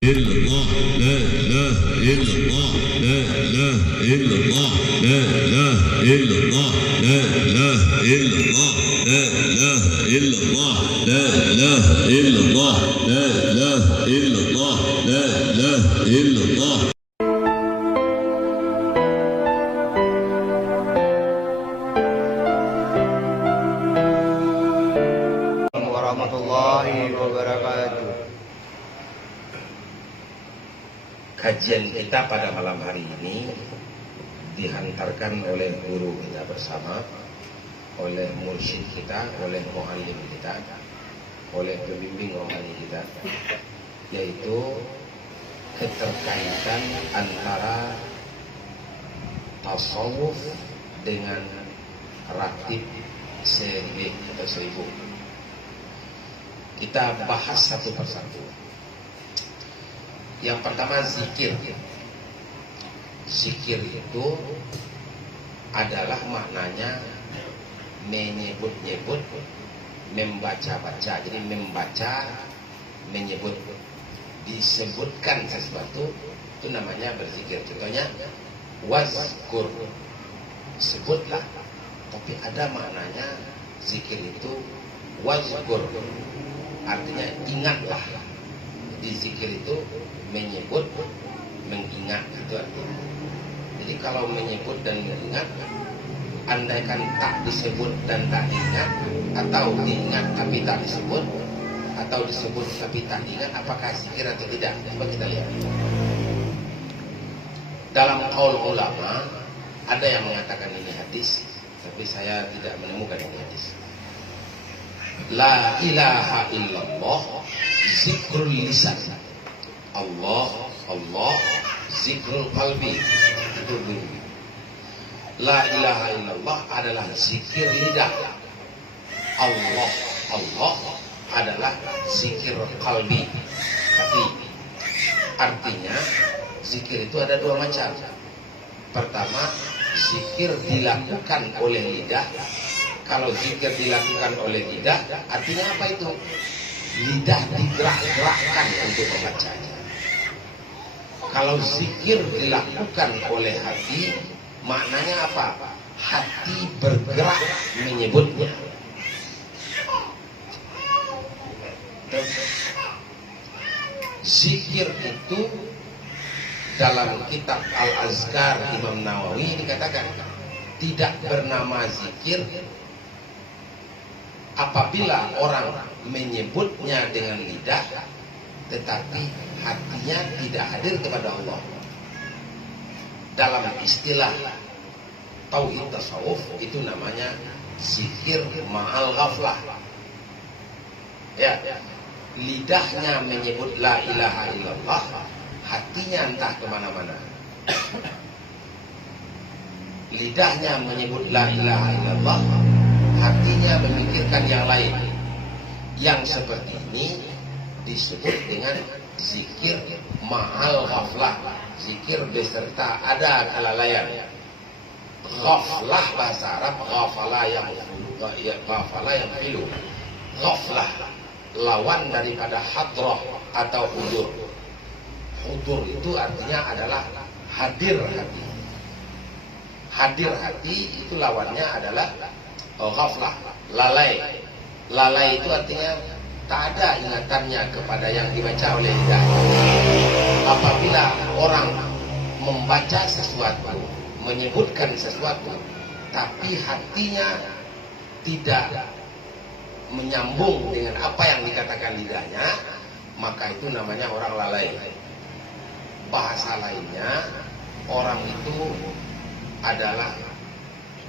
illallah, la ilaha illallah, la ilaha illallah, la ilaha illallah, la ilaha illallah, la ilaha illallah, la ilaha illallah, la ilaha illallah, la ilaha illallah. Warahmatullahi wabarakatuh. Kajian kita pada malam hari ini dihantarkan oleh guru kita bersama, oleh mursyid kita, oleh muallim kita, oleh pembimbing rohani kita, yaitu keterkaitan antara tasawuf dengan ratib sehari atau seribu. Kita bahas satu persatu. Yang pertama zikir. Zikir itu adalah maknanya menyebut-nyebut, membaca-baca. Jadi membaca, menyebut, disebutkan sesuatu, itu namanya berzikir. Contohnya wazkur, sebutlah. Tapi ada maknanya zikir itu wazkur, artinya ingatlah. Di zikir itu menyebut, mengingat, itu artinya. Jadi kalau menyebut dan mengingat, andaikan tak disebut dan tak diingat, atau diingat tapi tak disebut, atau disebut tapi tak diingat, apakah zikir atau tidak? Coba kita lihat. Dalam qaul ulama ada yang mengatakan ini hadis, tapi saya tidak menemukan ini hadis. La ilaha illallah zikrul lisan. Allah, Allah, zikrul qalbi. Itu bunyi. La ilaha illallah adalah zikir lidah. Allah, Allah adalah zikir qalbi, hati. Artinya zikir itu ada dua macam. Pertama, zikir dilakukan oleh lidah. Kalau zikir dilakukan oleh lidah, artinya apa itu? Lidah digerak-gerakkan untuk membacanya. Kalau zikir dilakukan oleh hati, maknanya apa? Hati bergerak menyebutnya. Zikir itu dalam kitab Al-Azkar Imam Nawawi dikatakan tidak bernama zikir apabila orang menyebutnya dengan lidah tetapi hatinya tidak hadir kepada Allah. Dalam istilah tauhid tasawuf itu namanya zikir ma'al ghaflah. Ya, lidahnya menyebut la ilaha illallah, hatinya entah kemana-mana. Lidahnya menyebut la ilaha illallah, hatinya memikirkan yang lain. Yang seperti ini disebut dengan zikir ma'al ghaflah, zikir beserta ada kelalaian. Ghaflah bahasa Arab ghafala yang filu. Ghaflah lawan daripada hadrah atau hudur. Hudur itu artinya adalah hadir hati. Hadir hati itu lawannya adalah ghaflah, lalai. Lalai itu artinya tak ada ingatannya kepada yang dibaca oleh lidah. Apabila orang membaca sesuatu, menyebutkan sesuatu, tapi hatinya tidak menyambung dengan apa yang dikatakan lidahnya, maka itu namanya orang lalai. Bahasa lainnya, orang itu adalah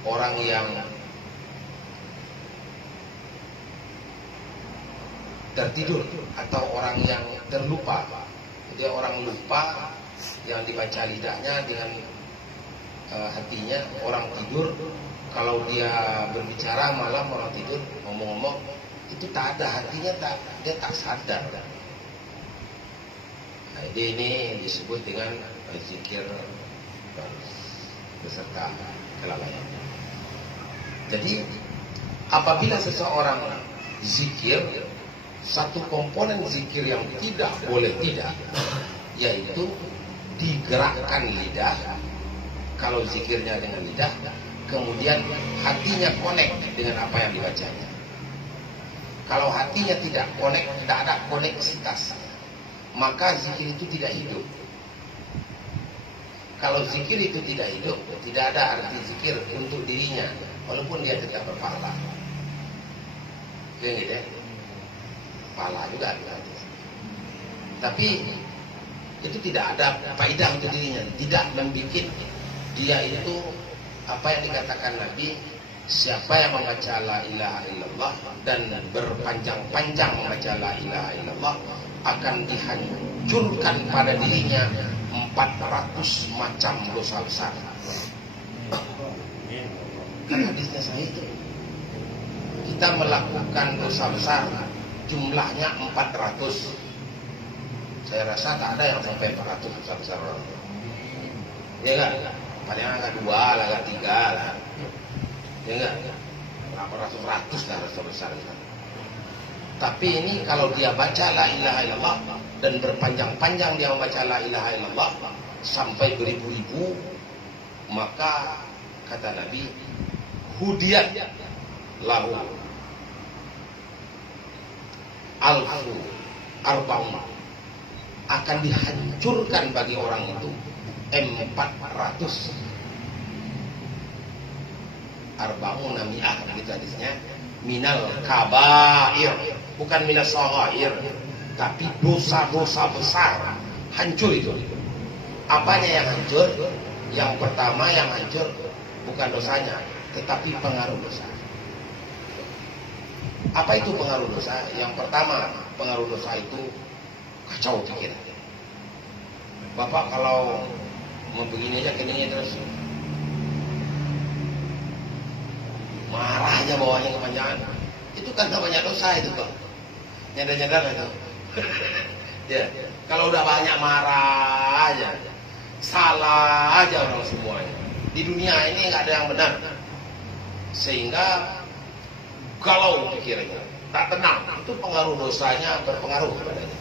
orang yang tertidur atau orang yang terlupa. Jadi orang lupa yang dibaca lidahnya dengan hatinya. Orang tidur, kalau dia berbicara malam, orang tidur ngomong-ngomong itu tak ada hatinya, dia tak sadar. Nah, jadi ini disebut dengan zikir beserta kelalaian. Jadi apabila seseorang zikir, satu komponen zikir yang tidak boleh tidak yaitu digerakkan lidah. Kalau zikirnya dengan lidah, kemudian hatinya connect dengan apa yang dibacanya. Kalau hatinya tidak connect, tidak ada koneksitas, maka zikir itu tidak hidup. Kalau zikir itu tidak hidup, tidak ada arti zikir untuk dirinya, walaupun dia tidak berpahala. Gitu ya? Pahala juga ada. Tapi itu tidak ada faedah untuk dirinya, tidak membuat dia itu apa yang dikatakan Nabi, siapa yang membaca la ilaha illallah dan berpanjang-panjang membaca la ilaha illallah akan dihancurkan pada dirinya 400 macam dosa besar. Karena hadisnya saya itu kita melakukan dosa besar jumlahnya 400. Saya rasa tak ada yang sampai 400 dosa besar orang. Ya enggak? Paling agak 2 lah, agak 3 lah. Ya enggak? Berapa ratus lah dosa besar itu. Tapi ini kalau dia baca la ilaha illallah dan berpanjang-panjang dia membaca la ilaha illallah sampai beribu-ribu, maka kata Nabi, hudiyat lahu alfu arba'un, akan dihancurkan bagi orang itu 400 arba'un mi'ah gitu hadisnya, minal kabair, bukan minas shaghair, tapi dosa-dosa besar hancur itu. Apanya yang hancur? Yang pertama yang hancur bukan dosanya, tetapi pengaruh dosa. Apa itu pengaruh dosa? Yang pertama, pengaruh dosa itu kacau pikiran. Bapak kalau mau begini aja keningnya terus, marah aja bawahnya kepanjangan, itu kan namanya dosa itu kok. Nyadar-nyadar itu. Ya, kalau udah banyak marah aja, salah aja orang semuanya. Di dunia ini nggak ada yang benar, sehingga kalau pikirannya tak tenang, itu pengaruh dosanya berpengaruh kepadanya.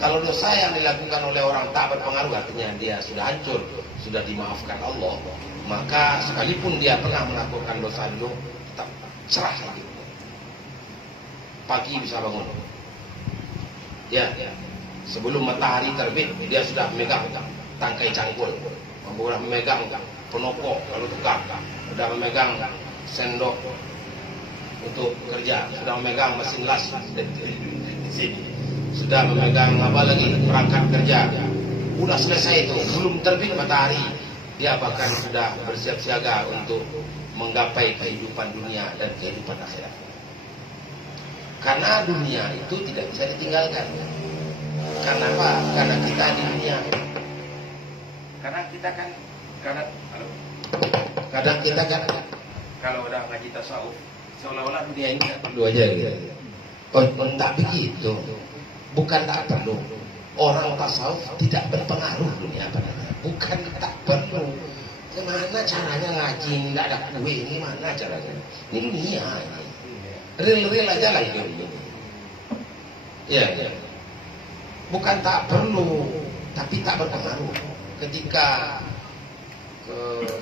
Kalau dosa yang dilakukan oleh orang tak berpengaruh, artinya dia sudah hancur, sudah dimaafkan Allah. Maka sekalipun dia pernah melakukan dosa dulu, tetap cerah lagi. Pagi bisa bangun. Ya, sebelum matahari terbit, dia sudah memegang tangkai cangkul, sudah memegang penopok kalau tukang, sudah memegang sendok untuk kerja, sudah memegang mesin las di sini, sudah memegang apa lagi perangkat kerja, udah selesai itu. Belum terbit matahari, dia bahkan sudah bersiap siaga untuk menggapai kehidupan dunia dan kehidupan akhirat. Karena dunia itu tidak bisa ditinggalkan. Karena apa? Karena kita di dunia. Karena kita kan, kadang kita kan kalau udah ngaji tasawuf, seolah-olah dunia ini tak perlu aja gitu. Oh, tak begitu. Bukan tak perlu. Orang tasawuf tidak berpengaruh dunia padanya. Bukan tak perlu. Gimana caranya ngaji tidak ada kue? Gimana caranya? Ini dunia ini. Real aja lah hidup ini. Ya. Bukan tak perlu, tapi tak berpengaruh. Ketika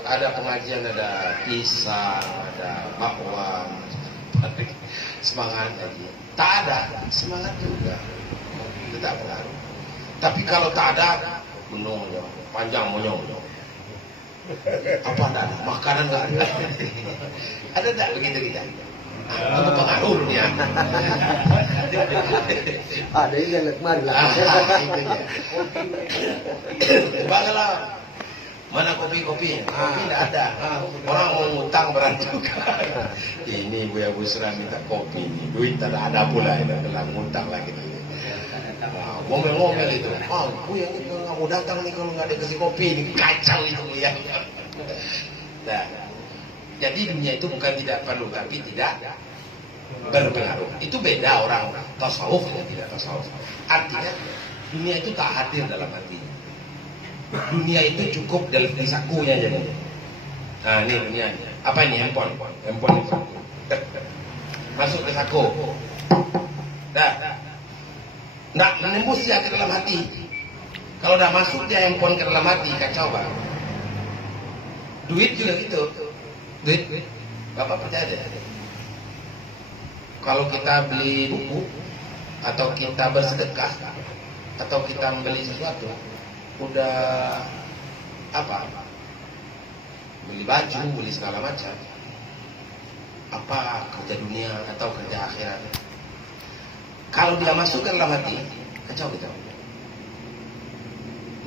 ada pengajian, ada kisah, ada bakwan, semangat lagi. Tak ada semangat juga, itu tak pengaruh. Tapi kalau tak ada, menunggu panjang menunggu. Apa tak ada? Makanan tak ada. Ada tak begitu kita? Itu pengaruh ya. Ada yang lekmar lah. Itu dia. Bagalah. Mana kopi-kopi? Kopi tidak ada. Orang mau ngutang berat juga. Ini Buya Busra minta kopi ini. Duit tak ada pula. Dalam ngutang lagi. Ngomel-ngomel itu. Buya ini nggak mau datang nih kalau nggak dikasih kopi ini. Kacau itu Buya. Nah, jadi dunia itu bukan tidak perlu, tapi tidak berpengaruh. Itu beda orang tasawuf dan tidak tasawuf. Artinya dunia itu tak hadir dalam hatinya. Dunia itu cukup dalam sakunya aja. Nah ini dunia. Apa ini? Handphone itu. Masuk ke saku. Dah. Nak menembus dia ke dalam hati. Kalau udah masuk dia handphone ke dalam hati, kacau bang. Duit juga gitu. Duit. Bapak percaya deh. Kalau kita beli buku atau kita bersedekah atau kita membeli sesuatu, udah apa? Beli baju, beli segala macam. Apa kerja dunia atau kerja akhirat? Kalau dia masuk ke dalam hati, kacau kita.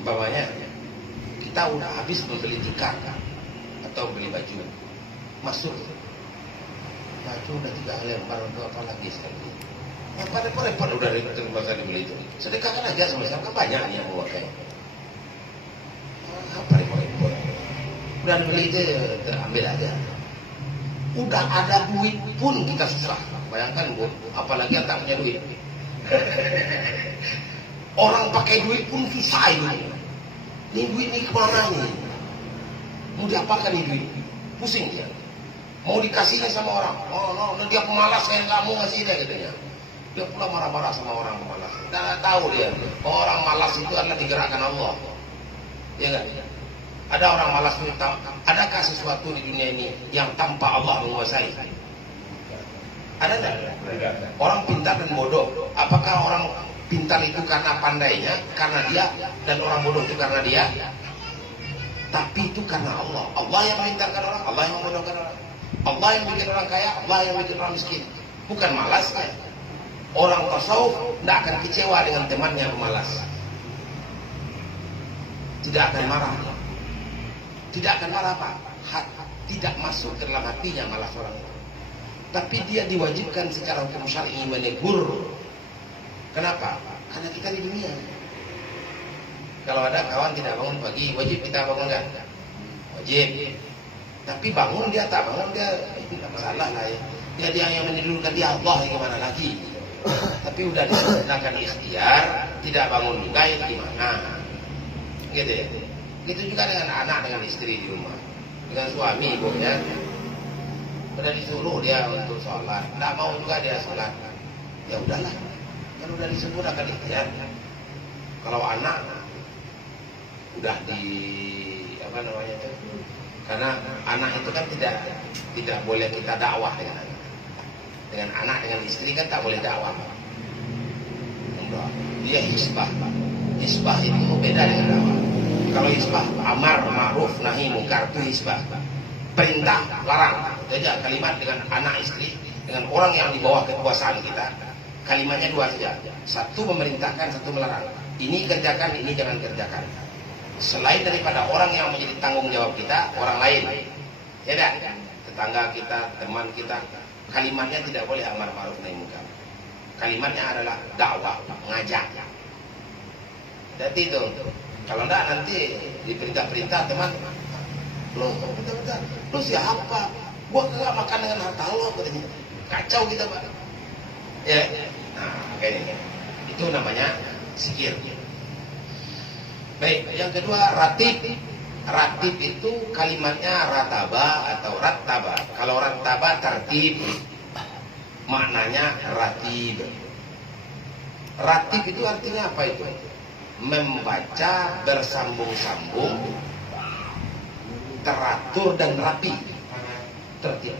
Umpamanya kita udah habis membeli tikar atau beli baju, masuk baju udah 3 lembar untuk apa lagi sekali. Apa repot udah terpaksa dibeli itu. Sedekahkan aja sama saya, kan banyak nih yang mau pakai. Apa repot? Udah dibeli itu terambil aja. Udah ada duit pun kita susah. Bayangkan Bu, apalagi yang tak punya duit. Orang pakai duit pun susah ini. Ini duit ini kemana nih? Mau diapakan ini duit? Pusing dia. Mau dikasihnya sama orang. Oh no, dia pemalas, saya nggak mau ngasih dia katanya. Dia pula marah-marah sama orang pemalas. Dia tahu dia. Orang malas itu adalah digerakkan Allah. Ya kan? Ada orang malas itu. Adakah sesuatu di dunia ini yang tanpa Allah menguasai? Ada tidak? Orang pintar dan bodoh. Apakah orang pintar itu karena pandainya, karena dia, dan orang bodoh itu karena dia? Tapi itu karena Allah. Allah yang memintarkan orang, Allah yang membodohkan orang. Allah yang bikin orang kaya, Allah yang bikin orang miskin. Bukan malas ya. Orang tasawuf tidak akan kecewa dengan temannya pemalas. Tidak akan marah. Tidak akan marah Pak. Tidak masuk ke dalam hatinya malas orang itu. Tapi dia diwajibkan secara hukum syar'i menegur. Kenapa? Karena kita di dunia. Kalau ada kawan tidak bangun pagi, wajib kita bangun kan? Wajib. Tapi bangun dia tak bangun dia tidak masalah lah ya. Dia yang menidurkan dia Allah ya gimana lagi. Tapi udah digunakan ikhtiar, tidak bangun juga itu gimana? Gitu ya. Gitu juga dengan anak, dengan istri di rumah, dengan suami ibunya. Udah disuruh dia untuk sholat, tidak mau juga dia sholat. Ya udahlah. Kalau udah disebut akan ikhtiar. Kalau anak udah di apa namanya itu, karena anak itu kan tidak boleh kita dakwah dengan anak. Dengan anak, dengan istri kan tak boleh dakwah. Dia hisbah. Hisbah itu beda dengan dakwah. Kalau hisbah amar ma'ruf nahi munkar itu hisbah. Perintah larang. Saja kalimat dengan anak istri, dengan orang yang di bawah kekuasaan kita. Kalimatnya 2 saja. Satu memerintahkan, satu melarang. Ini kerjakan, ini jangan kerjakan. Selain daripada orang yang menjadi tanggung jawab kita, orang lain. Ya dah, tetangga kita, teman kita. Kalimatnya tidak boleh amar ma'ruf nahi munkar. Kalimatnya adalah dakwah, ngajak. Jadi itu. Kalau enggak nanti diperintah-perintah teman. Loh, bentar. Lu siapa? Gua kagak makan dengan harta lo katanya. Kacau kita, Pak. Ya, nah kayaknya itu namanya zikir. Baik, yang kedua ratib. Ratib itu kalimatnya rataba atau rattaba. Kalau rattaba tertib, maknanya ratib. Ratib itu artinya apa itu? Membaca bersambung-sambung, teratur dan rapi, tertib.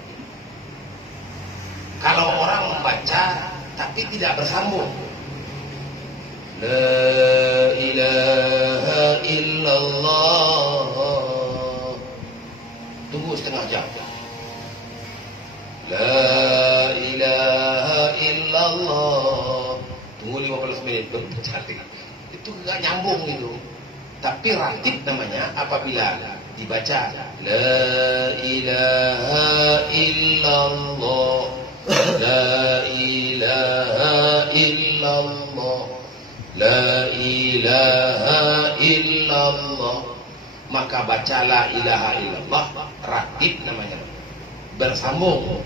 Kalau orang membaca tapi tidak bersambung, la ilaha illallah, tunggu setengah jam. La ilaha illallah, tunggu 15 menit baru cantik. Itu gak nyambung itu. Tapi ratib namanya apabila dibaca la ilaha illallah, la ilaha illallah, la ilaha illallah, maka baca la ilaha illallah, ratib namanya, bersambung.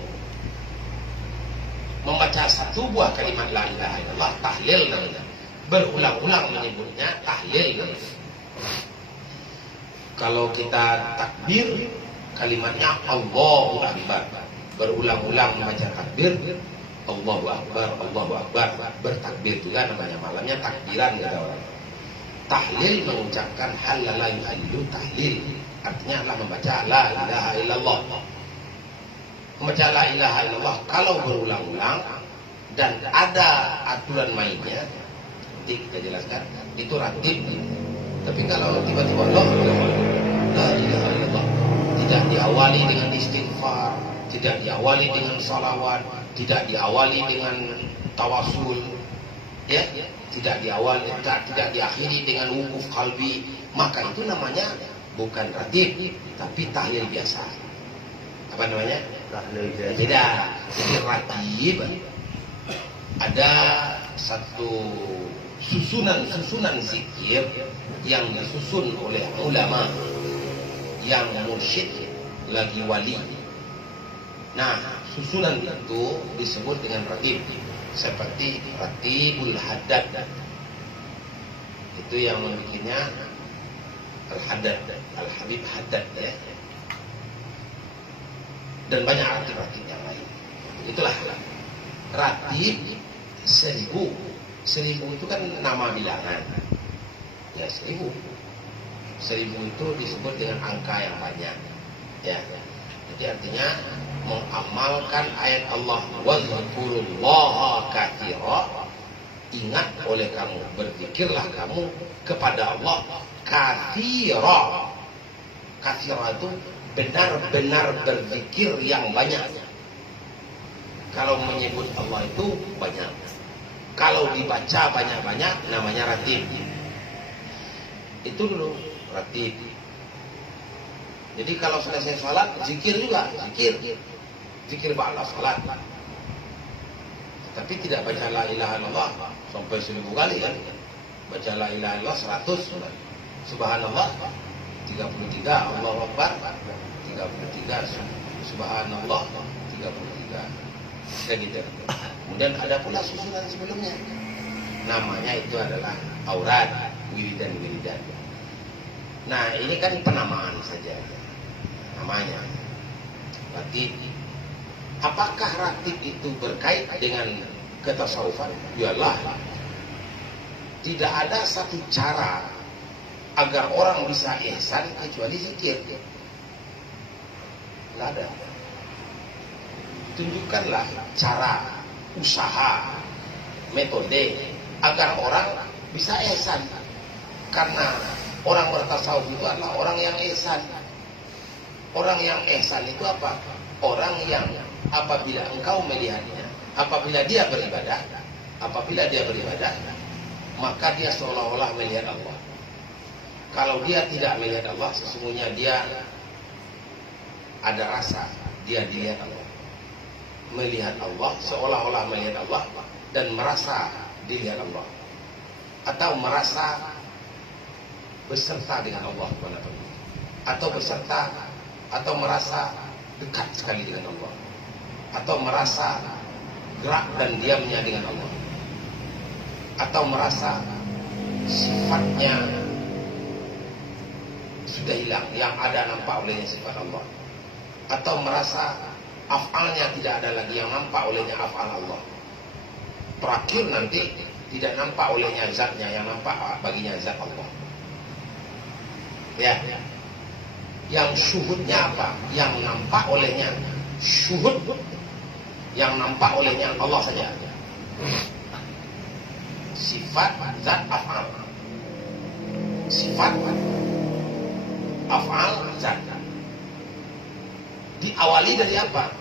Membaca satu buah kalimat la ilaha illallah, tahlil namanya, berulang-ulang menyebutnya tahlil namanya. Kalau kita takbir, kalimatnya Allahu Akbar, berulang-ulang membaca takbir, Allahu Akbar, Allahu Akbar, bertakbir juga namanya, malamnya takbiran kata orang. Tahlil mengucapkan halala yuhallilu tahlil, artinya adalah membaca la ilaha illallah. Membaca la ilaha illallah kalau berulang-ulang dan ada aturan mainnya, nanti kita jelaskan, itu ratib. Tapi kalau tiba-tiba la ilaha illallah, tidak diawali dengan istighfar, tidak diawali dengan salawat, tidak diawali dengan tawasul, ya, tidak diawali, tidak diakhiri dengan wukuf qalbi, maka itu namanya bukan ratib, tapi tahlil biasa. Apa namanya? Tahlil biasa. Tidak. Jadi ratib ada satu susunan zikir yang disusun oleh ulama yang mursyid lagi wali. Nah, susunan itu disebut dengan ratib, seperti ratibul haddad. Itu yang membikinnya Al-Haddad, Al-Habib Haddad, ya. Dan banyak ratib-ratib yang lain. Itulah ratib 1000. 1000 itu kan nama bilangan. Ya, 1000. 1000 itu disebut dengan angka yang banyak. Ya. Jadi artinya mengamalkan ayat Allah wazkurullaha katsira, ingat oleh kamu, berzikirlah kamu kepada Allah katsira. Katsira itu benar-benar berzikir yang banyak. Kalau menyebut Allah itu banyak, kalau dibaca banyak-banyak namanya ratib. Itu dulu ratib. Jadi kalau selesai salat zikir juga, zikir ba'da salat. Tapi tidak baca la ilaha illallah sampai 1000 kali kan. Baca la ilaha illallah 100, subhanallah 33, Allahu Akbar 33, subhanallah 33. Kayak gitu. Kemudian ada pula susunan sebelumnya. Namanya itu adalah aurat, wiridan. Nah, ini kan penamaan saja namanya ratib. Apakah ratib itu berkait dengan ketasawufan? Yalah, tidak ada satu cara agar orang bisa ihsan kecuali zikir. Tidak ada. Tunjukkanlah cara, usaha, metode agar orang bisa ihsan. Karena orang bertasawuf itu adalah orang yang ihsan. Orang yang ihsan itu apa? Orang yang apabila engkau melihatnya, apabila dia beribadah, maka dia seolah-olah melihat Allah. Kalau dia tidak melihat Allah, sesungguhnya dia ada rasa dia dilihat Allah. Melihat Allah, seolah-olah melihat Allah dan merasa dilihat Allah, atau merasa beserta dengan Allah, atau beserta, atau merasa dekat sekali dengan Allah, atau merasa gerak dan diamnya dengan Allah, atau merasa sifatnya sudah hilang, yang ada nampak olehnya sifat Allah, atau merasa af'alnya tidak ada lagi, yang nampak olehnya af'al Allah. Terakhir nanti tidak nampak olehnya zatnya, yang nampak baginya zat Allah. Ya, yang syuhudnya apa? Yang nampak olehnya syuhud, yang nampak olehnya Allah saja. Sifat, zat, af'al. Sifat, af'al, zat. Diawali dari apa?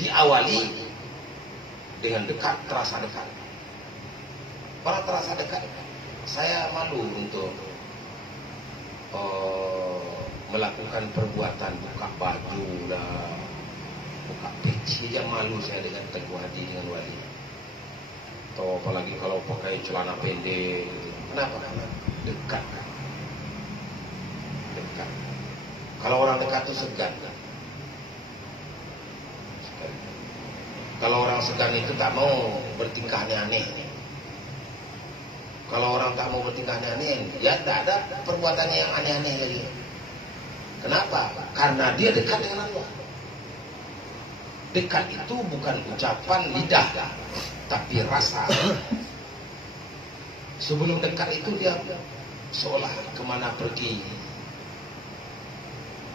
Diawali dengan dekat, terasa dekat. Orang terasa dekat. Saya malu untuk melakukan perbuatan buka baju lah, buka peci, yang malu saya dengan teguh hati dengan wali. Atau apalagi kalau pakai celana pendek gitu. Kenapa? Karena dekat. Dekat. Kalau orang dekat itu segan. Kalau orang segan itu tak mau bertingkah aneh-aneh. Kalau orang tak mau bertingkah aneh-aneh, ya tak ada perbuatannya yang aneh-aneh lagi. Kenapa? Karena dia dekat dengan Allah. Dekat itu bukan ucapan lidah, tapi rasa. Sebelum dekat itu dia seolah kemana pergi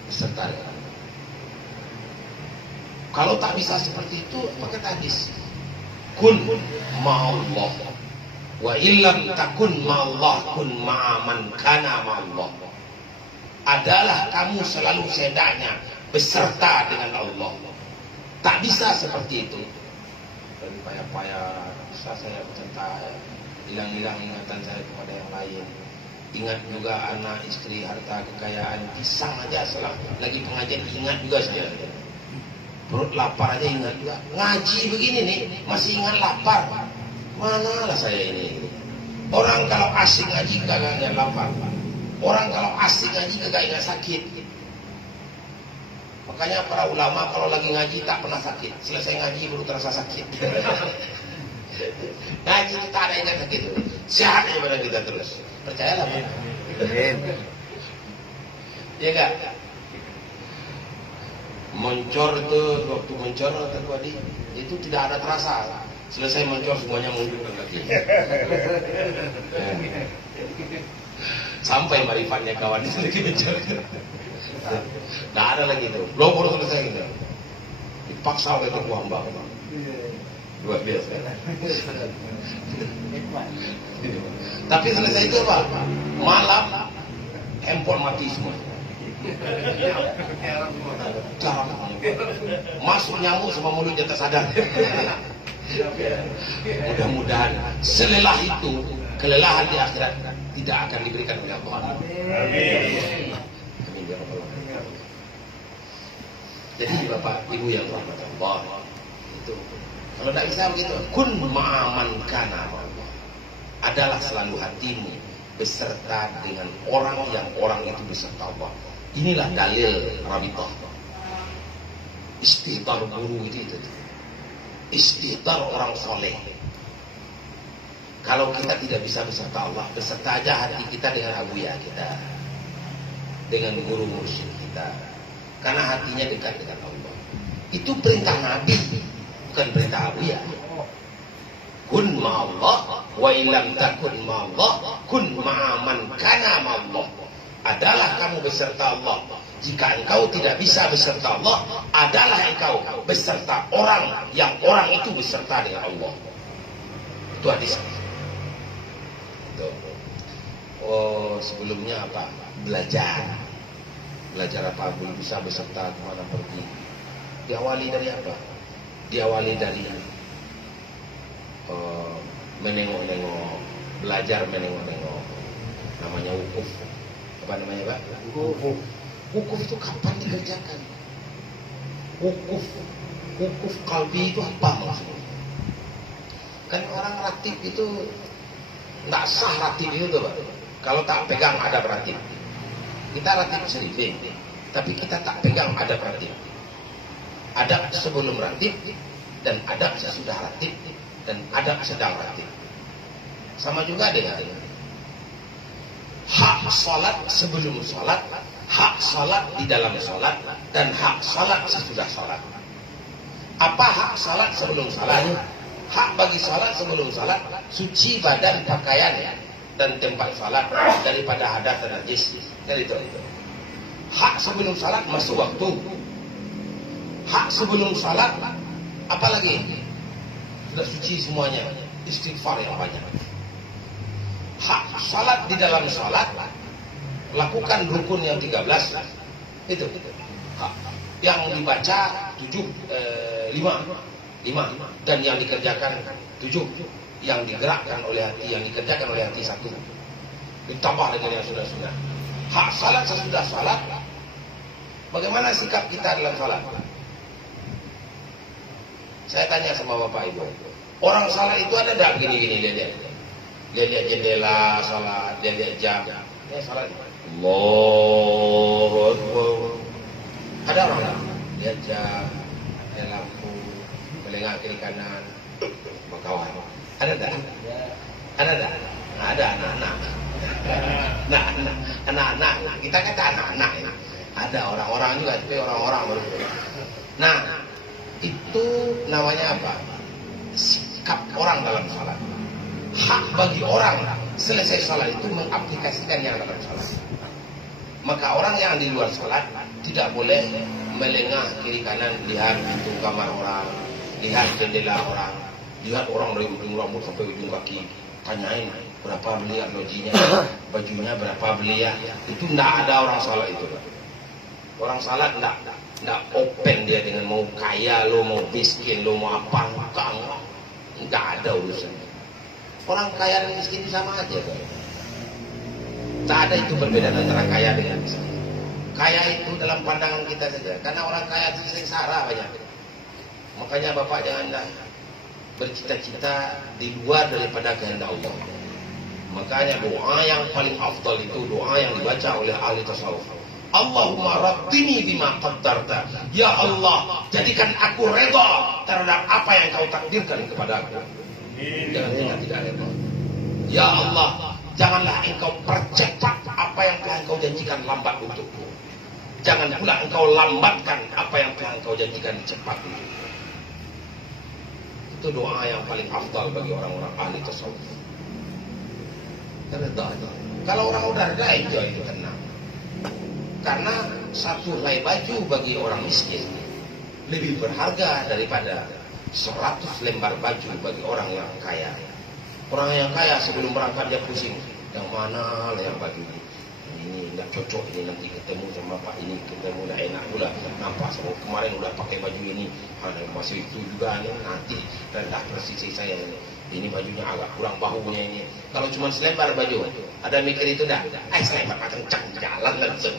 beserta dengan. Kalau tak bisa seperti itu, maka hadis kun ma'allah wa illam takun ma'allah kun ma'aman kana ma'allah. Adalah kamu selalu sedanya beserta dengan Allah. Tak bisa seperti itu. Dan payah-payah saya bercerita, hilang-hilang ingatan saya kepada yang lain. Ingat juga anak, istri, harta, kekayaan, pisang aja setelah lagi pengajian ingat juga saya. Perut lapar aja ingat juga. Ngaji begini nih masih ingat lapar. Manalah saya ini. Orang kalau asik ngaji kagak ingat lapar. Orang kalau asik ngaji kagak ingat sakit. Makanya para ulama kalau lagi ngaji tak pernah sakit. Selesai ngaji baru terasa sakit. Ngaji kita ada ingat sakit. Sehat aja badan kita terus. Percayalah Pak. Iya enggak? Moncor itu waktu moncor tadi itu tidak ada terasa. Selesai moncor semuanya mundur lagi. Sampai marifatnya kawan lagi moncor. Nggak ada lagi itu. Belum baru selesai gitu. Dipaksa oleh Tuhan hamba. Luar biasa. Tapi selesai itu apa? Malam handphone mati semua. Masuk nyamuk sama mulut jatah sadar. Mudah-mudahan selelah itu kelelahan di akhirat tidak akan diberikan oleh Tuhan. Amin. Jadi Bapak Ibu yang rahmat Allah itu kalau tidak bisa begitu kun ma'aman kana Allah, adalah selalu hatimu beserta dengan orang yang orang itu beserta Allah. Inilah dalil rabitah. Istighfar guru itu. Istighfar orang soleh. Kalau kita tidak bisa beserta Allah, beserta aja hati kita dengan abuya kita, dengan guru mursyid kita, karena hatinya dekat dengan Allah. Itu perintah Nabi, bukan perintah abuya. Kun ma'allah wa ilam takun ma'allah kun ma'aman kana ma'allah. Adalah kamu beserta Allah. Jika engkau tidak bisa beserta Allah, adalah engkau beserta orang yang orang itu beserta dengan Allah. Itu hadis. Oh, sebelumnya apa? Belajar apa? Belum bisa beserta kemana pergi. Diawali dari apa? Diawali dari menengok-nengok, belajar menengok-nengok. Namanya wukuf. Apa namanya Pak? Wukuf. Wukuf itu kapan dikerjakan? Wukuf kalbi itu apa maksudnya? Kan orang ratib itu nggak sah ratib itu tuh Pak. Kalau tak pegang adab ratib. Kita ratib serifin, tapi kita tak pegang adab ratib. Adab sebelum ratib dan adab sesudah ratib dan adab sedang ratib. Sama juga dengan hak salat sebelum salat, hak salat di dalam salat, dan hak salat sesudah salat. Apa hak salat sebelum salat? Hak bagi salat sebelum salat, suci badan, pakaian dan tempat salat daripada hadas dan najis. Dari itu. Hak sebelum salat masuk waktu. Hak sebelum salat apalagi? Sudah suci semuanya, istighfar yang banyak. Hak salat di dalam salat, lakukan rukun yang 13. Itu hak. Yang dibaca 5 dan yang dikerjakan 7, yang digerakkan oleh hati, yang dikerjakan oleh hati 1, ditambah dengan yang sudah. Hak salat sesudah salat. Bagaimana sikap kita dalam salat? Saya tanya sama Bapak Ibu, orang salat itu ada tak gini-gini lihat jendela salat, lihat jam, salat. Allahu Akbar. Ada orang lihat jam, lihat lampu, melengak kiri kanan, berkawan. Ada tak? Ada tak? Ada anak-anak. Nah, anak-anak. Kita kata anak-anak ini. Ada orang-orang juga, tapi orang-orang baru. Nah, itu namanya apa? Sikap orang dalam salat. Hak bagi orang selesai salat itu mengaplikasikan yang dalam salat. Maka orang yang di luar salat tidak boleh melengah kiri kanan, lihat pintu kamar orang, lihat jendela orang, lihat orang dari ujung rambut sampai ujung kaki, tanyain berapa beli lojinya, bajunya berapa beli ya. Itu tidak ada orang salat itu. Orang salat tidak open dia dengan mau kaya lo, mau miskin lo, mau apa, tidak ada urusan. Orang kaya dan miskin sama aja kan. Tak ada itu perbedaan antara kaya dengan miskin. Kaya itu dalam pandangan kita saja, karena orang kaya itu sengsara banyak. Makanya Bapak janganlah bercita-cita di luar daripada kehendak Allah. Makanya doa yang paling afdal itu doa yang dibaca oleh ahli tasawuf. Allahumma rabbini bima qaddarta. Ya Allah, jadikan aku redha terhadap apa yang kau takdirkan kepada aku. Jangan tidak redha. Ya Allah, janganlah engkau percepat apa yang telah engkau janjikan lambat untukku. Jangan pula engkau lambatkan apa yang telah engkau janjikan cepat untukku. Itu doa yang paling afdal bagi orang-orang ahli tasawuf. Redha. Kalau orang udah redha itu tenang. Karena satu helai baju bagi orang miskin lebih berharga daripada 100 lembar baju bagi orang yang kaya. Orang yang kaya sebelum berangkat dia pusing, yang mana lah yang baju ini nggak cocok, ini nanti ketemu sama Pak ini, ketemu udah enak pula, nampak sama kemarin udah pakai baju ini, masih itu juga nanti rendah persisi saya ini bajunya agak kurang bahunya ini. Kalau cuma selembar baju, ada mikir itu dah. Selembar kencang jalan langsung.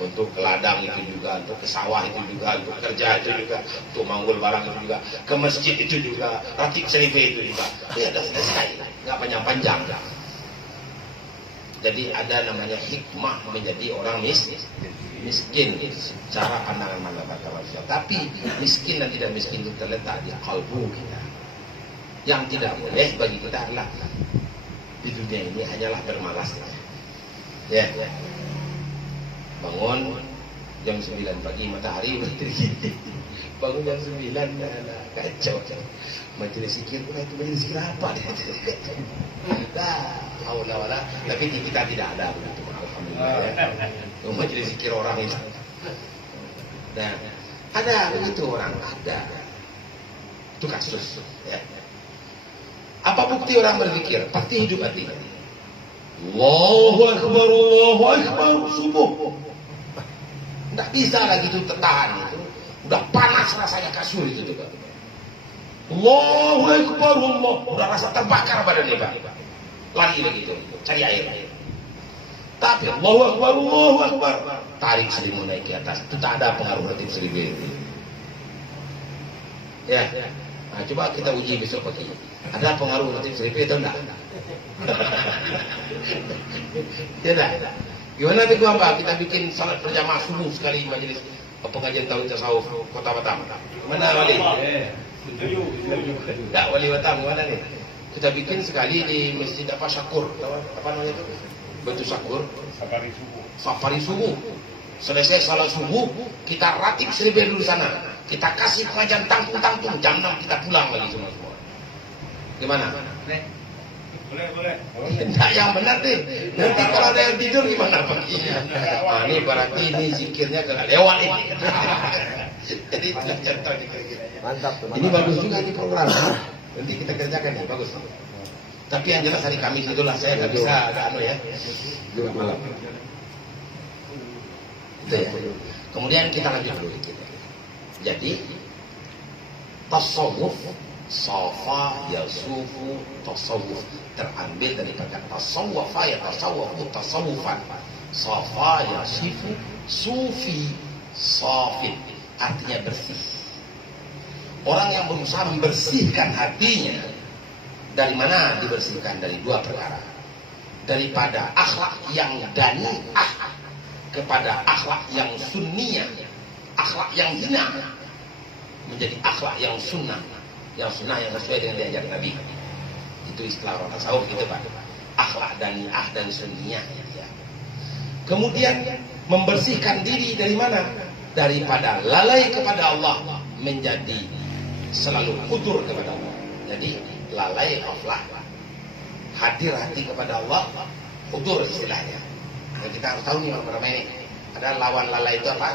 Untuk ke ladang itu juga, untuk ke sawah itu juga, untuk kerja itu juga, untuk manggul barang itu juga, ke masjid itu juga, ratib seribu itu juga. Ya sudah selesai, nggak panjang-panjang. Jadi ada namanya hikmah menjadi orang miskin cara pandangan manusia. Tapi miskin dan tidak miskin itu terletak di kalbu kita. Yang tidak boleh bagi kita adalah di dunia ini hanyalah bermalas. Ya. Bangun jam 9 pagi matahari berterik. Bangun jam 9 kacau. Majelis zikir pun itu majelis zikir apa dia? Wala. Tapi kita tidak ada begitu. Alhamdulillah. Ya. Majelis zikir orang itu. Dan ada begitu orang ada. Itu kasus. Ya. Apa bukti orang berzikir? Pasti hidup hati. Allahu Akbar, Allahu Akbar, subuh. Tidak bisa lagi itu tertahan itu. Udah panas rasanya kasur itu juga. Allahu Akbar, Allah. Udah rasa terbakar badannya Pak. Lari begitu, cari air. Tapi Allahu Akbar, Allahu Akbar. Tarik selimut naik ke atas. Itu tak ada pengaruh ratib selimut. Ya. Nah, coba kita uji besok pagi. Ada pengaruh ratib seribu atau enggak? Ya enggak? Gimana tuh Bapak? Kita bikin salat berjamaah subuh sekali majelis pengajian tahun tasawuf Kota Batam. Mana Wali? Enggak, Wali Batam mana nih? Kita bikin sekali di Masjid Syakur. Apa namanya itu? Batu Syakur. Safari subuh. Selesai salat subuh, kita ratib seribu dulu sana. Kita kasih pengajian tanggung-tanggung, jam 6 kita pulang lagi semua. Gimana? Boleh. Nah, yang benar deh. Nanti kalau ada yang tidur gimana paginya? Nah, ini berarti ini zikirnya gak lewat ini. Jadi contoh mantap. Ini bagus juga ini program. Nanti kita kerjakan nih, bagus. Tapi yang jelas hari Kamis itulah saya nggak bisa agak ya. Juga malam. Itu ya. Kemudian kita lanjut dulu kita. Jadi tasawuf, safa yasufu tasawuf terambil dari kata tasawwafa ya tasawwafu tasawufan. Safa yasifu sufi safin, artinya bersih. Orang yang berusaha membersihkan hatinya, dari mana dibersihkan? Dari dua perkara. Daripada akhlak yang dani'ah kepada akhlak yang sunniyah, akhlak yang hina menjadi akhlak yang sunnah yang sesuai dengan diajar Nabi. Itu istilah orang tasawuf gitu Pak. Akhlak dani'ah dan sunniyah ya. Kemudian membersihkan diri dari mana? Daripada lalai kepada Allah menjadi selalu kudur kepada Allah. Jadi lalai ghaflah, hadir hati kepada Allah, hudur istilahnya. Dan kita harus tahu nih apa ini. Ada lawan lalai itu apa?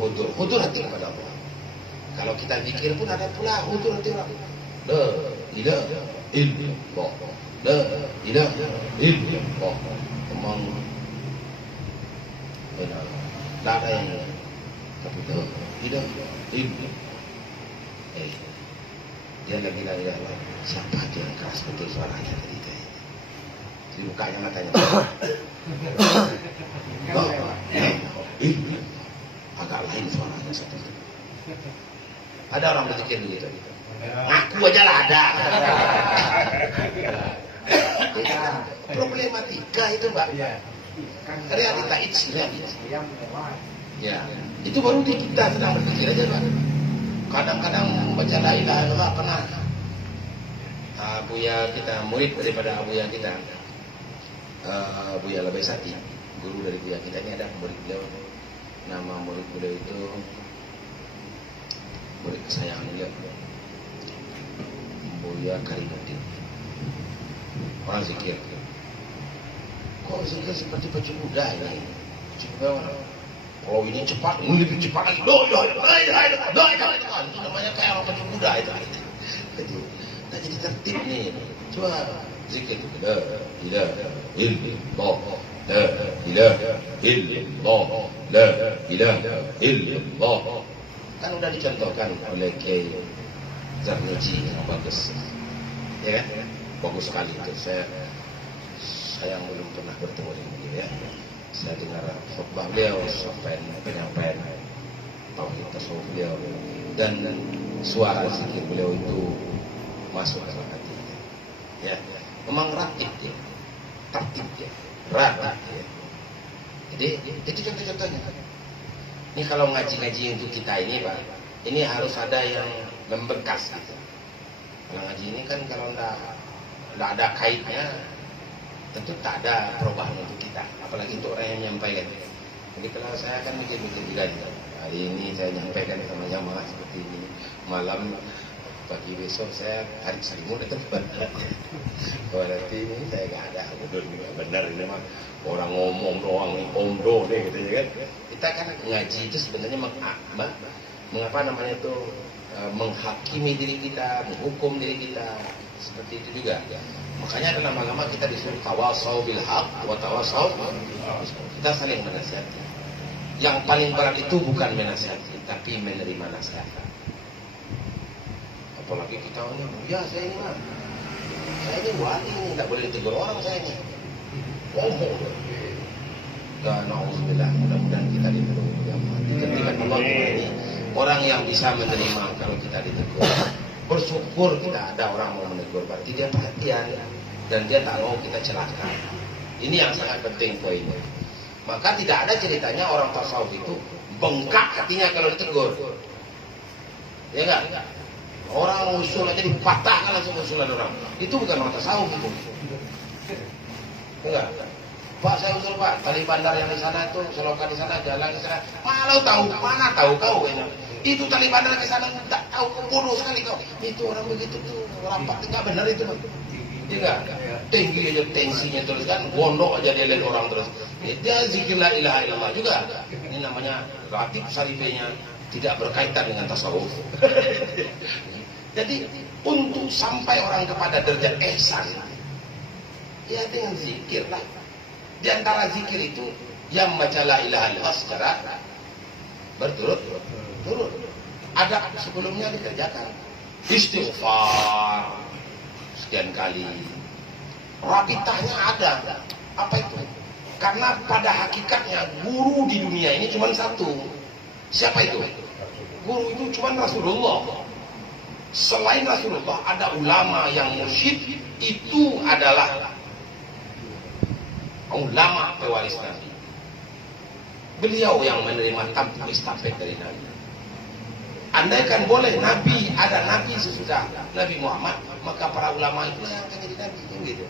Hudur hati kepada Allah. Kalau kita zikir pun ada pula hudur hati Allah. La ilaha illallah. La ilaha illallah. Memang benar. Tak ada yang tapi la ilaha illallah. Dia lagi la ilaha illallah. Siapa dia yang keras betul suaranya tadi itu? Di mukanya matanya. Agak lain suaranya seperti itu. Ada orang berzikir begitu. Ngaku aja lah ada. Problematika itu, Mbak. Realita itu. Ya, itu baru di kita sedang berpikir aja, Pak. Kadang-kadang baca la ilaha illallah pernah. Buya kita, murid daripada Buya kita, Buya Labesati, guru dari Buya kita ini ada murid beliau. Nama murid beliau itu murid kesayangan beliau, Buya Karimuddin. Orang zikir. Kok zikir seperti baju muda ini? Kalau ini cepat, ini lebih cepat lagi. Itu namanya kayak orang baju muda itu. Nah, jadi tertib nih. Coba zikir. La ilaha illallah. La ilaha illallah. La ilaha illallah. Kan udah dicontohkan oleh Kiai Zarnuji yang bagus. Ya kan? Bagus sekali itu. Saya belum pernah bertemu dengan dia. Saya dengar khutbah beliau, penyampaian tauhid tasawuf beliau, dan suara zikir beliau itu masuk ke hati. Ya, memang ratib dia, tertib dia, ratib dia. Jadi itu contoh-contohnya. Ini kalau ngaji-ngaji untuk kita ini, Pak, ini harus ada yang membekas gitu. Kalau ngaji ini kan kalau enggak ada kaitnya, tentu tak ada perubahan untuk kita, apalagi untuk orang yang menyampaikan. Jadi kalau saya kan mikir-mikir juga gitu. Hari ini saya menyampaikan sama jamaah seperti ini, malam pagi besok saya tarik selimut itu benar. Kalau nanti ini saya nggak ada, benar ini mah orang ngomong doang nih, omdo nih gitu ya kan. Kita kan ngaji itu sebenarnya mengapa namanya itu menghakimi diri kita, menghukum diri kita, seperti itu juga. Makanya ada lama-lama kita disuruh tawasau bil haq wa tawasau. Kita saling menasihati. Yang paling berat itu bukan menasihati, tapi menerima nasihat. Apalagi kita ya saya ini mah, saya ini wali ini, tidak boleh ditegur orang saya ini. Dan alhamdulillah, mudah-mudahan kita ditegur. Ditentukan Allah ini orang yang bisa menerima kalau kita ditegur. Bersyukur kita ada orang mau menegur, berarti dia perhatian dan dia tak mau kita celaka. Ini yang sangat penting poinnya. Maka tidak ada ceritanya orang tasawuf itu bengkak hatinya kalau ditegur. Ya enggak? Orang usul aja dipatahkan langsung usulan orang. Itu bukan orang tasawuf itu. Enggak. Pak, saya usul Pak, tali bandar yang di sana itu, selokan di sana, jalan di sana. Malau tahu, mana tahu kau ini. Itu tali bandar ke sana tak tahu, bodoh sekali kau. Itu orang begitu tuh rapat tidak benar itu. Tidak. Tinggi aja tensinya terus kan, gondok aja dia lihat orang terus. Dia zikir la ilaha illallah juga. Ini namanya ratib sarifenya tidak berkaitan dengan tasawuf. Jadi untuk sampai orang kepada derajat ihsan, ya dengan zikir lah. Di antara zikir itu yang membaca la ilaha illallah secara berturut-turut. Ada sebelumnya dikerjakan istighfar sekian kali. Rabitahnya ada. Apa itu? Karena pada hakikatnya guru di dunia ini cuma satu. Siapa itu? Guru itu cuma Rasulullah. Selain Rasulullah ada ulama yang mursyid, itu adalah ulama pewaris Nabi. Beliau yang menerima tampuk estafet dari Nabi. Andaikan boleh Nabi, ada Nabi sesudah Nabi Muhammad, maka para ulama itu yang akan jadi Nabi gitu.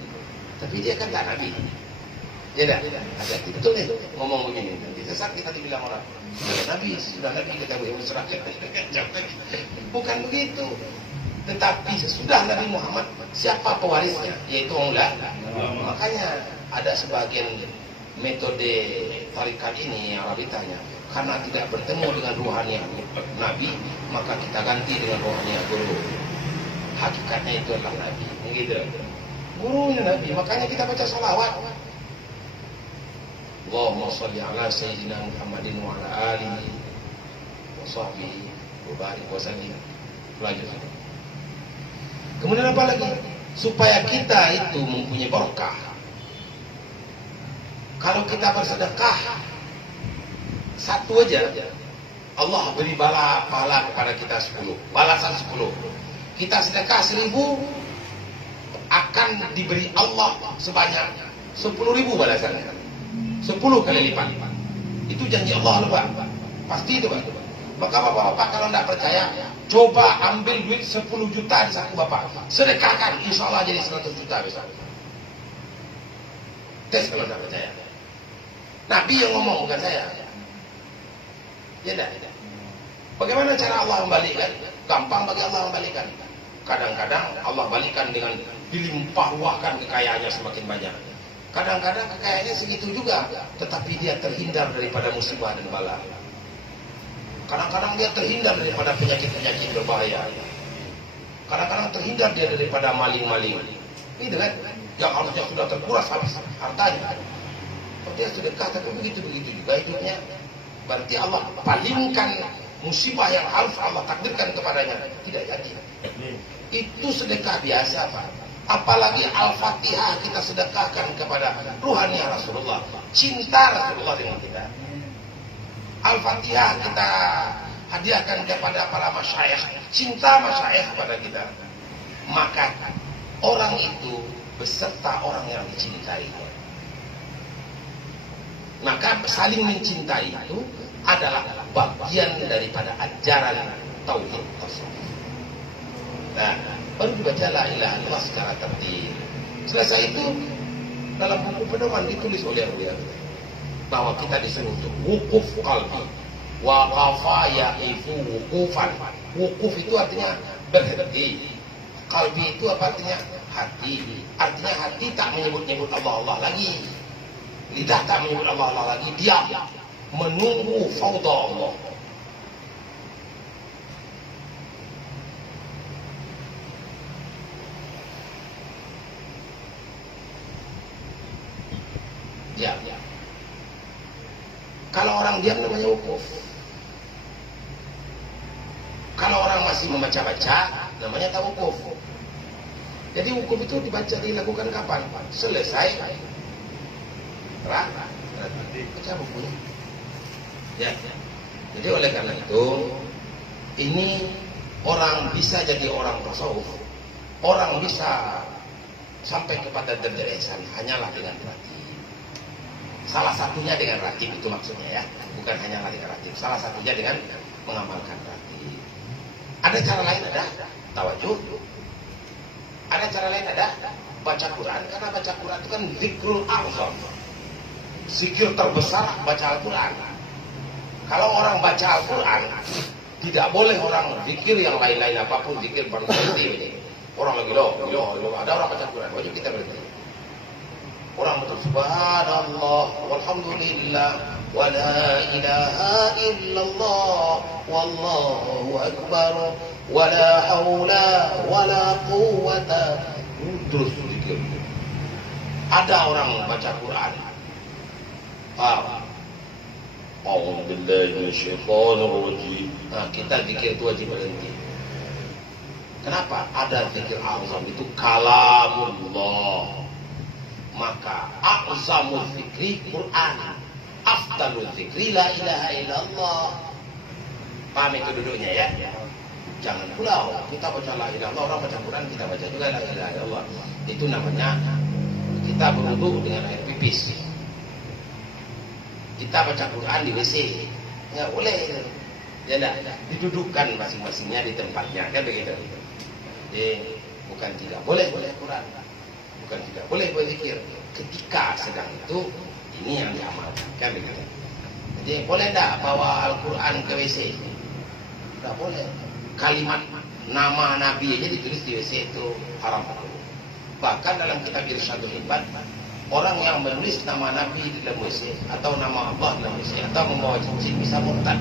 Tapi dia kan tak Nabi. Ya dah, hati-hati betul nih ngomong begini. Nanti sesat kita dibilang orang Nabi, sudah Nabi kita boleh berserah. Bukan begitu. Tetapi sesudah Nabi Muhammad, siapa pewarisnya? Yaitu ulama. Makanya ada sebagian metode tarikat ini yang ditanya, karena tidak bertemu dengan ruhaniah Nabi, maka kita ganti dengan ruhaniah guru. Hakikatnya itu adalah Nabi, gitu. Gurunya Nabi, makanya kita baca salawat. Allahumma sholli ala sayyidina Muhammadin wa ala alihi wa sahbihi wa barik wa sallim. Lanjut. Kemudian apa lagi? Supaya kita itu mempunyai berkah. Kalau kita bersedekah satu aja, Allah beri pahala kepada kita 10, balasan 10. Kita sedekah 1000, akan diberi Allah sebanyak 10.000 balasannya. 10 kali lipat. Itu janji Allah loh Pak. Pasti itu Pak. Maka bapak-bapak kalau tidak percaya, coba ambil duit 10 juta di saku bapak, sedekahkan, insya Allah jadi 100 juta besok. Tes kalau tidak percaya. Nabi yang ngomong, bukan saya. Ya tidak. Bagaimana cara Allah membalikkan? Gampang bagi Allah membalikkan. Kadang-kadang Allah balikan dengan dilimpah ruahkan kekayaannya semakin banyak. Kadang-kadang kekayaannya segitu juga, tetapi dia terhindar daripada musibah dan bala. Kadang-kadang dia terhindar daripada penyakit-penyakit berbahaya. Kadang-kadang terhindar dia daripada maling-maling. Itu kan, yang harusnya sudah terkuras habis hartanya. Dia sedekah tapi begitu-begitu juga hidupnya. Berarti Allah palingkan musibah yang harus Allah takdirkan kepadanya. Tidak jadi. Itu sedekah biasa Pak. Apalagi Al-Fatihah kita sedekahkan kepada ruhaniah Rasulullah. Cinta Rasulullah dengan kita. Al-Fatihah kita hadiahkan kepada para masyayikh, cinta masyayikh kepada kita. Maka orang itu beserta orang yang dicintai. Maka saling mencintai itu adalah bagian daripada ajaran tauhid tersebut. Nah, baru dibaca la ilaha illallah secara tertib. Selesai itu dalam buku pedoman ditulis oleh beliau bahwa kita disuruh untuk wukuf qalbi. Waqafa yaqifu wukufan. Wukuf itu artinya berhenti. Qalbi itu apa artinya? Hati. Artinya hati tak menyebut-nyebut Allah lagi. Lidah tak menyebut Allah lagi. Diam. Menunggu fauda Allah. Diam. Kalau orang diam namanya wukuf. Kalau orang masih membaca-baca namanya tawukuf. Jadi wukuf itu dilakukan kapan? Selesai baca bukunya. Ya. Jadi oleh karena itu ini orang bisa jadi orang tasawuf. Orang bisa sampai kepada derajat ihsan hanyalah dengan ratib. Salah satunya dengan ratib itu maksudnya ya, bukan hanyalah dengan ratib. Salah satunya dengan mengamalkan ratib. Ada cara lain ada tawajuh. Ada cara lain ada baca Quran, karena baca Quran itu kan zikrul a'zam. Zikir terbesar baca Al-Quran. Kalau orang baca Al-Quran, tidak boleh orang zikir yang lain-lain apapun, zikir berhenti ini. Orang lagi loh, ada orang baca Quran, wajib kita berhenti. Orang betul subhanallah walhamdulillah wa la ilaha illallah wallahu akbar wa la haula wa la quwwata. Terus zikir. Ada orang baca Quran. A'udzubillahi minasyaitonir rajim. Nah, kita zikir itu wajib berhenti. Kenapa? Ada zikir azam itu kalamullah. Maka a'zamul zikri Quran, afdalul zikri la ilaha illallah. Paham itu duduknya ya? Jangan pula kita baca la ilaha illallah, orang baca Quran kita baca juga la ilaha illallah. Itu namanya kita berwudu dengan air pipis. Kita baca Quran di WC, nggak boleh. Ya enggak, didudukkan masing-masingnya di tempatnya, kan begitu. Jadi bukan tidak boleh Quran. Bukan tidak boleh berzikir ketika sedang itu, ini yang diamalkan, kan begitu. Jadi boleh tak bawa Al-Quran ke WC? Tidak boleh. Kalimat nama Nabi aja ditulis di WC itu haram. Bahkan dalam kitab Irsyadul Ibad, orang yang menulis nama Nabi di dalam WC atau nama Allah dalam WC atau membawa cincin bisa murtad,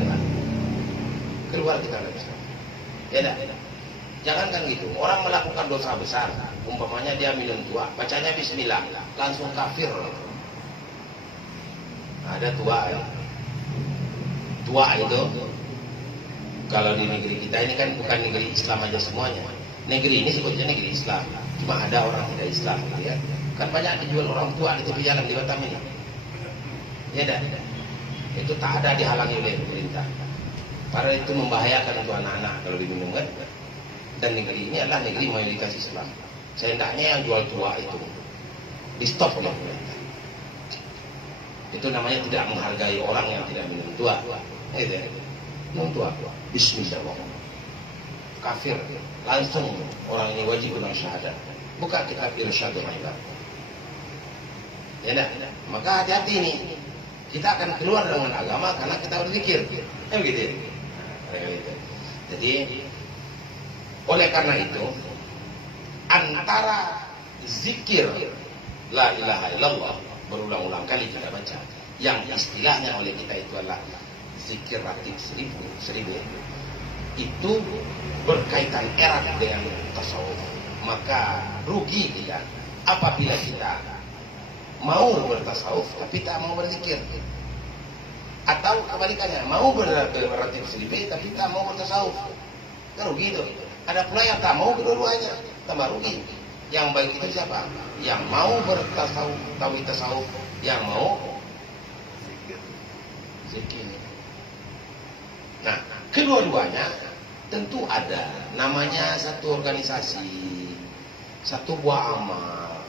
keluar kita dari Islam. Ya dah. Jangankan gitu, orang melakukan dosa besar, umpamanya dia minum tua, bacanya Bismillah, langsung kafir. Ada tua ya. Tua itu kalau di negeri kita ini kan bukan negeri Islam aja semuanya. Negeri ini sebutnya negeri Islam, cuma ada orang tidak Islam, ya. Kan banyak dijual orang tua di tepi jalan di Batam ini. Ya dah. Itu tak ada dihalangi oleh pemerintah. Karena itu membahayakan untuk anak-anak kalau diminum kan. Dan negeri ini adalah negeri mayoritas Islam. Sehendaknya yang jual tua itu di stop oleh pemerintah. Itu namanya tidak menghargai orang yang tidak minum tua. Minum tua. Bismillahirrahmanirrahim. Kafir. Langsung orang ini wajib kena syahadat. Buka kitab Irsyadul Ibad. Ya dah. Maka hati-hati nih. Kita akan keluar dengan agama karena kita berzikir. Begitu. Jadi oleh karena itu antara zikir la ilaha illallah berulang-ulang kali kita baca, yang istilahnya oleh kita itu adalah zikir ratib seribu itu berkaitan erat dengan tasawuf. Maka rugi kita apabila kita mau bertasawuf tapi tak mau berzikir, atau kebalikannya mau berratib seribu tapi tak mau bertasawuf, kan rugi itu. Ada pula yang tak mau kedua-duanya, tambah rugi. Yang baik itu siapa? Yang mau bertasawuf, tauhid tasawuf, yang mau zikir. Nah, kedua-duanya tentu ada namanya satu organisasi, satu buah amal.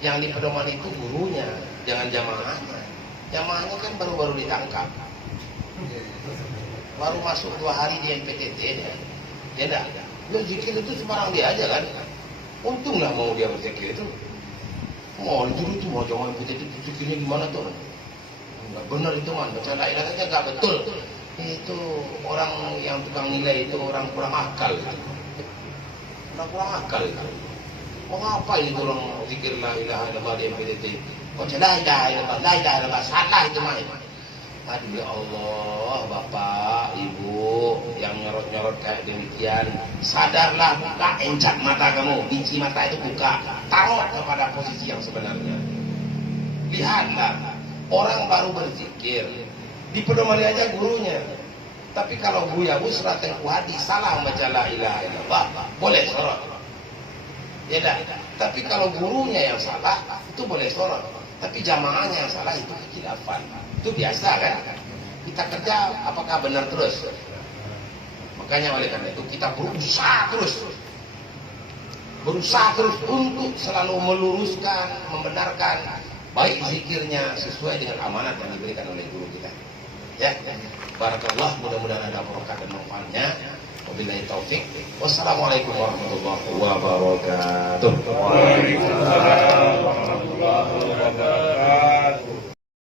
Yang dipedoman itu gurunya, jangan jamaahnya. Jamaahnya kan baru-baru ditangkap, baru masuk 2 hari di MPTT dia. Ya enggak. Dia zikir itu sembarang dia aja kan. Untunglah mau dia berzikir itu. Mau itu mau jangan MPTT zikirnya gimana tuh? Enggak benar itu man, baca la ilaha saja enggak betul. Itu orang yang tukang nilai itu orang kurang akal itu. Orang kurang akal itu. Mau ngapa itu orang zikir la ilaha illallah di MPTT? Baca la ilaha illallah, salah itu mah. Aduh ya Allah, Bapak, Ibu yang nyorot-nyorot kayak demikian, sadarlah, buka encak mata kamu, biji mata itu buka, taruh kepada posisi yang sebenarnya. Lihatlah, orang baru berzikir, dipedomani aja gurunya. Tapi kalau Buya Busra Tengku Hadi salah membaca la ilaha illallah, boleh sorot. Ya dah. Tapi kalau gurunya yang salah, itu boleh sorot. Tapi jamaahnya yang salah itu kekhilafan. Itu biasa kan? Kita kerja apakah benar terus? Makanya oleh karena itu kita berusaha terus untuk selalu meluruskan, membenarkan baik zikirnya sesuai dengan amanat yang diberikan oleh guru kita. Ya, barakallah, mudah-mudahan ada berkah dan manfaatnya. Wabillahi taufik. Wassalamualaikum warahmatullahi wabarakatuh. Waalaikumsalam warahmatullahi wabarakatuh.